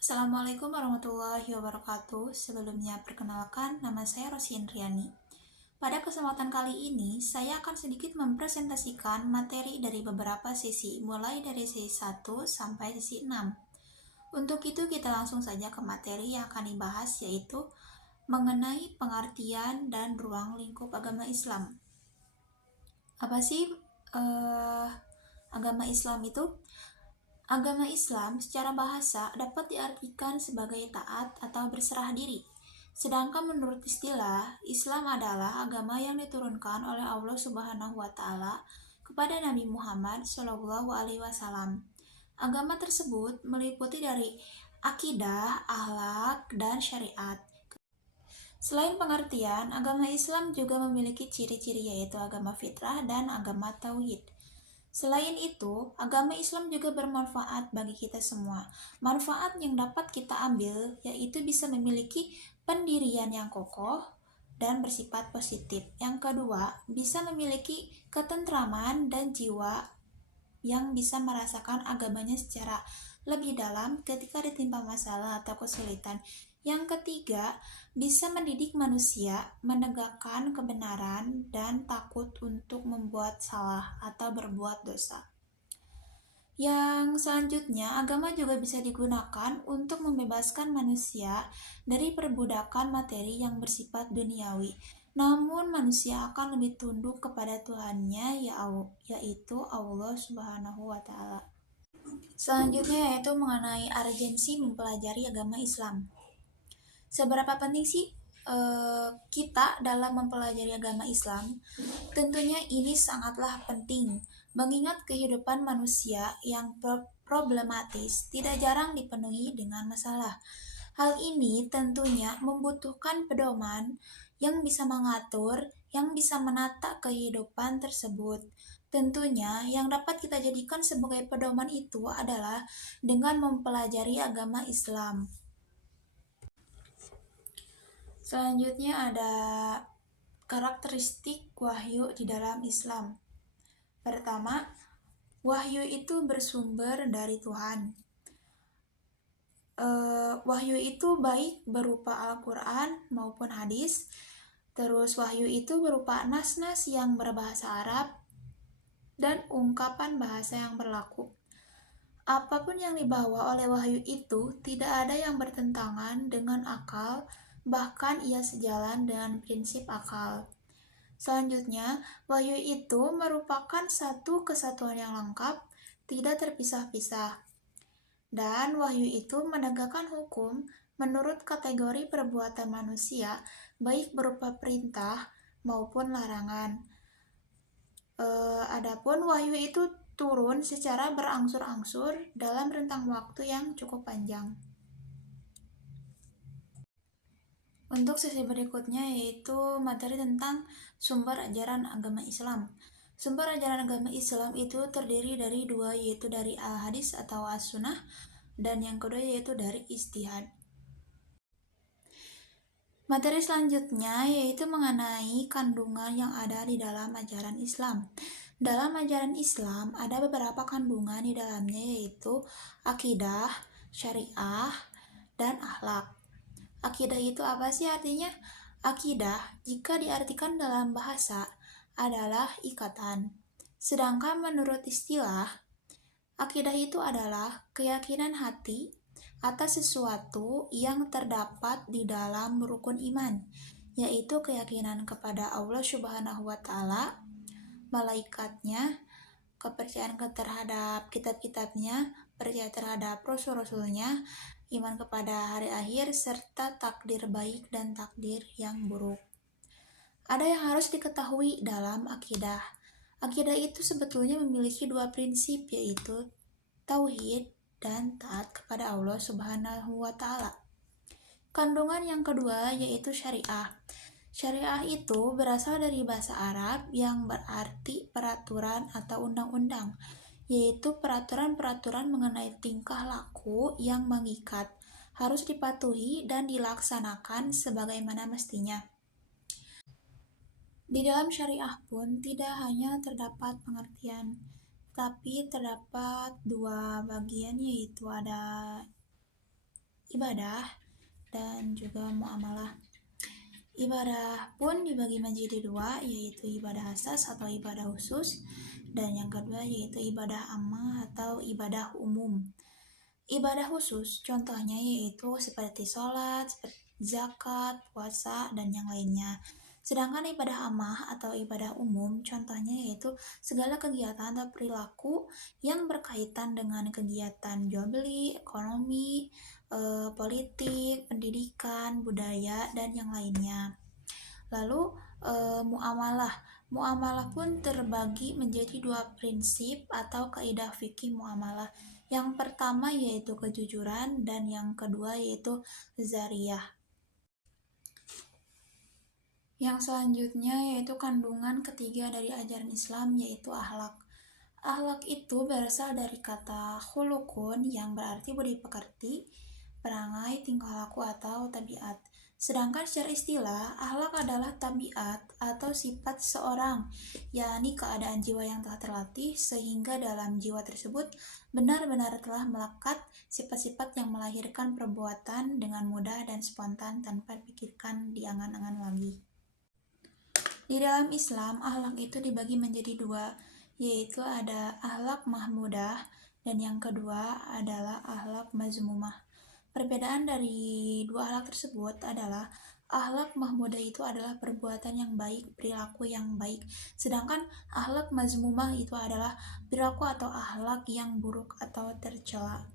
Assalamualaikum warahmatullahi wabarakatuh. Sebelumnya perkenalkan, nama saya Rosi Indriani. Pada kesempatan kali ini, saya akan sedikit mempresentasikan materi dari beberapa sesi, mulai dari sesi 1 sampai sesi 6. Untuk itu kita langsung saja ke materi yang akan dibahas, yaitu mengenai pengertian dan ruang lingkup agama Islam. Apa sih agama Islam itu? Agama Islam secara bahasa dapat diartikan sebagai taat atau berserah diri. Sedangkan menurut istilah, Islam adalah agama yang diturunkan oleh Allah Subhanahu wa taala kepada Nabi Muhammad Shallallahu alaihi wasallam. Agama tersebut meliputi dari akidah, akhlak, dan syariat. Selain pengertian, agama Islam juga memiliki ciri-ciri yaitu agama fitrah dan agama tauhid. Selain itu, agama Islam juga bermanfaat bagi kita semua. Manfaat yang dapat kita ambil yaitu bisa memiliki pendirian yang kokoh dan bersifat positif. Yang kedua, bisa memiliki ketentraman dan jiwa yang bisa merasakan agamanya secara lebih dalam ketika ditimpa masalah atau kesulitan. Yang ketiga, bisa mendidik manusia menegakkan kebenaran dan takut untuk membuat salah atau berbuat dosa. Yang selanjutnya, agama juga bisa digunakan untuk membebaskan manusia dari perbudakan materi yang bersifat duniawi. Namun manusia akan lebih tunduk kepada Tuhannya, yaitu Allah Subhanahu wa taala. Selanjutnya yaitu mengenai urgensi mempelajari agama Islam. Seberapa penting sih kita dalam mempelajari agama Islam? Tentunya ini sangatlah penting, mengingat kehidupan manusia yang problematis tidak jarang dipenuhi dengan masalah. Hal ini tentunya membutuhkan pedoman yang bisa mengatur, yang bisa menata kehidupan tersebut. Tentunya yang dapat kita jadikan sebagai pedoman itu adalah dengan mempelajari agama Islam. Selanjutnya ada karakteristik wahyu di dalam Islam. Pertama, wahyu itu bersumber dari Tuhan. Wahyu itu baik berupa Al-Quran maupun hadis. Terus wahyu itu berupa nas-nas yang berbahasa Arab dan ungkapan bahasa yang berlaku. Apapun yang dibawa oleh wahyu itu tidak ada yang bertentangan dengan akal, bahkan ia sejalan dengan prinsip akal. Selanjutnya, wahyu itu merupakan satu kesatuan yang lengkap, tidak terpisah-pisah. Dan wahyu itu menegakkan hukum menurut kategori perbuatan manusia, baik berupa perintah maupun larangan. Adapun wahyu itu turun secara berangsur-angsur dalam rentang waktu yang cukup panjang. Untuk sesi berikutnya yaitu materi tentang sumber ajaran agama Islam. Sumber ajaran agama Islam itu terdiri dari dua, yaitu dari al-hadis atau as-sunnah, dan yang kedua yaitu dari ijtihad. Materi selanjutnya yaitu mengenai kandungan yang ada di dalam ajaran Islam. Dalam ajaran Islam ada beberapa kandungan di dalamnya yaitu akidah, syariah, dan akhlak. Akidah itu apa sih artinya? Akidah jika diartikan dalam bahasa adalah ikatan. Sedangkan menurut istilah, akidah itu adalah keyakinan hati atas sesuatu yang terdapat di dalam rukun iman, yaitu keyakinan kepada Allah Subhanahu wa taala, malaikatnya, kepercayaan terhadap kitab-kitabnya, percaya terhadap rasul-rasulnya, iman kepada hari akhir, serta takdir baik dan takdir yang buruk. Ada yang harus diketahui dalam akidah. Akidah itu sebetulnya memiliki dua prinsip, yaitu tauhid dan taat kepada Allah Subhanahu wa taala. Kandungan yang kedua yaitu syariah. Syariah itu berasal dari bahasa Arab yang berarti peraturan atau undang-undang, yaitu peraturan-peraturan mengenai tingkah laku yang mengikat, harus dipatuhi dan dilaksanakan sebagaimana mestinya. Di dalam syariah pun tidak hanya terdapat pengertian, tapi terdapat dua bagian, yaitu ada ibadah dan juga muamalah. Ibadah pun dibagi menjadi dua, yaitu ibadah asas atau ibadah khusus, dan yang kedua yaitu ibadah ammah atau ibadah umum. Ibadah khusus contohnya yaitu seperti sholat, zakat, puasa, dan yang lainnya. Sedangkan ibadah ammah atau ibadah umum contohnya yaitu segala kegiatan atau perilaku yang berkaitan dengan kegiatan jual beli, ekonomi, politik, pendidikan, budaya, dan yang lainnya. Lalu muamalah. Muamalah pun terbagi menjadi dua prinsip atau kaidah fikih muamalah. Yang pertama yaitu kejujuran dan yang kedua yaitu zariyah. Yang selanjutnya yaitu kandungan ketiga dari ajaran Islam yaitu akhlak. Akhlak itu berasal dari kata khulukun yang berarti budi pekerti, perangai, tingkah laku atau tabiat. Sedangkan secara istilah, akhlak adalah tabiat atau sifat seorang, yakni keadaan jiwa yang telah terlatih sehingga dalam jiwa tersebut benar-benar telah melekat sifat-sifat yang melahirkan perbuatan dengan mudah dan spontan tanpa pikirkan di angan-angan lagi. Di dalam Islam, akhlak itu dibagi menjadi dua, yaitu ada akhlak mahmudah dan yang kedua adalah akhlak mazmumah. Perbedaan dari dua akhlak tersebut adalah akhlak mahmudah itu adalah perbuatan yang baik, perilaku yang baik. Sedangkan akhlak mazmumah itu adalah perilaku atau akhlak yang buruk atau tercela.